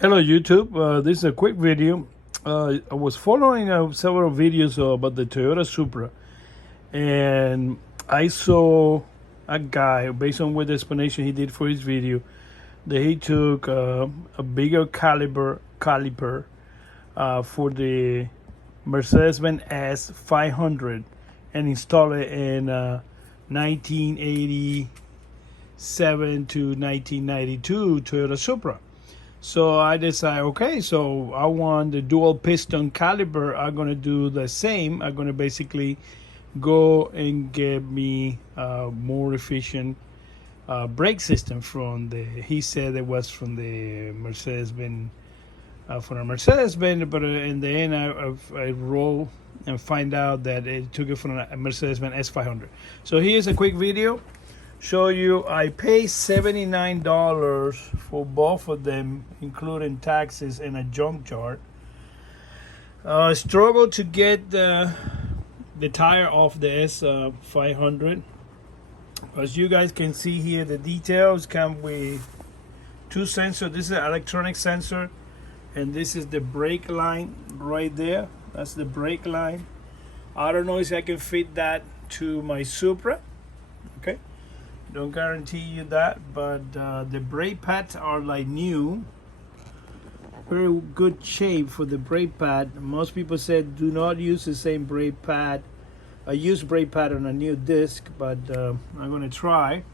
Hello YouTube, this is a quick video. I was following several videos about the Toyota Supra, and I saw a guy, based on what the explanation he did for his video, that he took a bigger caliper for the Mercedes-Benz S500 and installed it in 1987 to 1992 Toyota Supra. So I decided, okay, so I want the dual piston caliper. I'm going to do the same. I'm going to basically go and get me more efficient brake system from he said it was from the Mercedes-Benz, from a Mercedes-Benz, but in the end I roll and find out that it took it from a Mercedes-Benz S500. So here's a quick video. Show you I pay $79 for both of them, including taxes and a junkyard. Struggle to get the tire off the S500. As you guys can see here, the details come with two sensors. This is an electronic sensor, and this is the brake line right there. That's the brake line. I don't know if I can fit that to my Supra. Okay. Don't guarantee you that, but the brake pads are like new, very good shape for the brake pad. Most people said do not use the same brake pad. I use brake pad on a new disc, but I'm gonna try.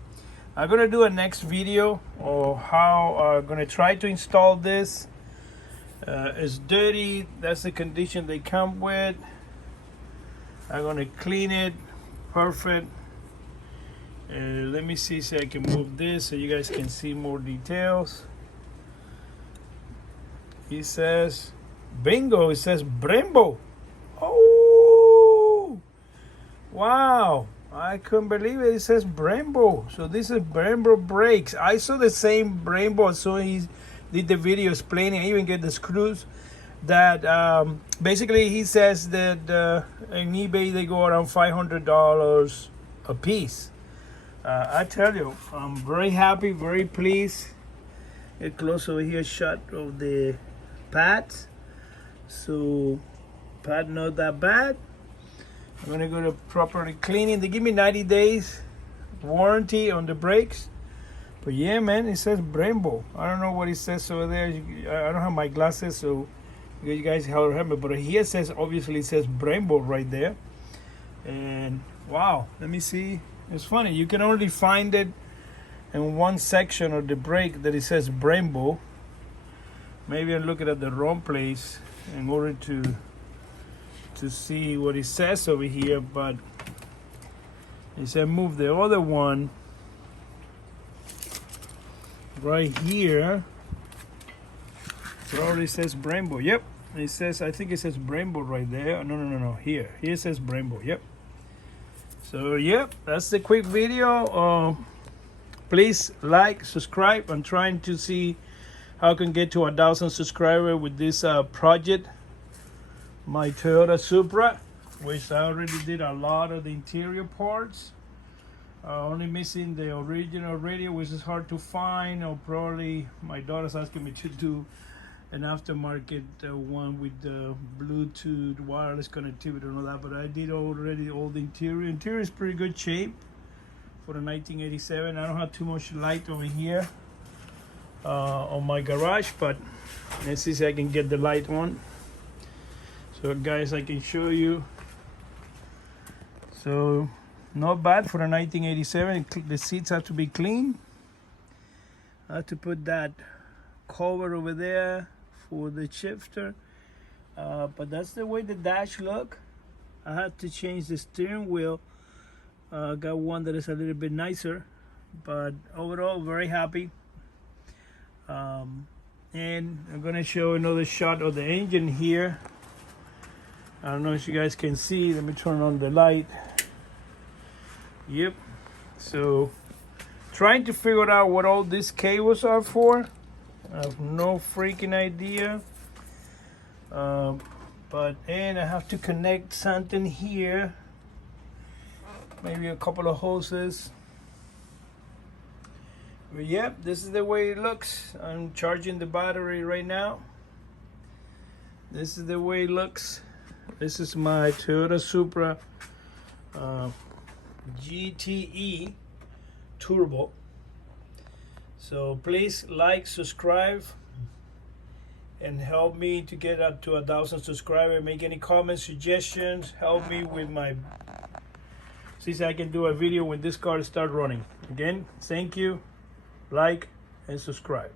I'm gonna do a next video of how I'm gonna try to install this. It's dirty, that's the condition they come with. I'm gonna clean it, perfect. Let me see so I can move this so you guys can see more details. He says bingo, it says Brembo. Oh wow, I couldn't believe it. It says Brembo. So this is Brembo brakes. I saw the same Brembo, so he did the video explaining. I even get the screws that basically he says that in eBay they go around $500 a piece. I tell you, I'm very happy, very pleased. Get close over here, shot of the pads. So, pad not that bad. I'm gonna go to properly cleaning. They give me 90 days warranty on the brakes. But yeah, man, it says Brembo. I don't know what it says over there. I don't have my glasses, so you guys help me. But here it says, obviously it says Brembo right there. And wow, let me see. It's funny, you can only find it in one section of the brake that it says Brembo. Maybe I'm looking at the wrong place in order to see what it says over here, but it said move the other one right here. It already says Brembo. Yep, it says, I think it says Brembo right there. No, here it says Brembo. Yep. So yep, that's the quick video. Please like, subscribe. I'm trying to see how I can get to 1,000 subscribers with this project, my Toyota Supra, which I already did a lot of the interior parts. Only missing the original radio, which is hard to find, or probably my daughter's asking me to do an aftermarket one with the Bluetooth wireless connectivity and all that, but I did already all the interior. Interior is pretty good shape for the 1987. I don't have too much light over here on my garage, but let's see if I can get the light on. So guys, I can show you. So not bad for the 1987. The seats have to be clean. I have to put that cover over there for the shifter, but that's the way the dash look. I had to change the steering wheel. Got one that is a little bit nicer, but overall very happy. And I'm gonna show another shot of the engine here. I don't know if you guys can see. Let me turn on the light. Yep. So trying to figure out what all these cables are for. I have no freaking idea. And I have to connect something here. Maybe a couple of hoses. But yep, this is the way it looks. I'm charging the battery right now. This is the way it looks. This is my Toyota Supra GTE Turbo. So please like, subscribe, and help me to get up to 1,000 subscribers. Make any comments, suggestions. Help me with my, see so I can do a video when this car starts running. Again, thank you. Like and subscribe.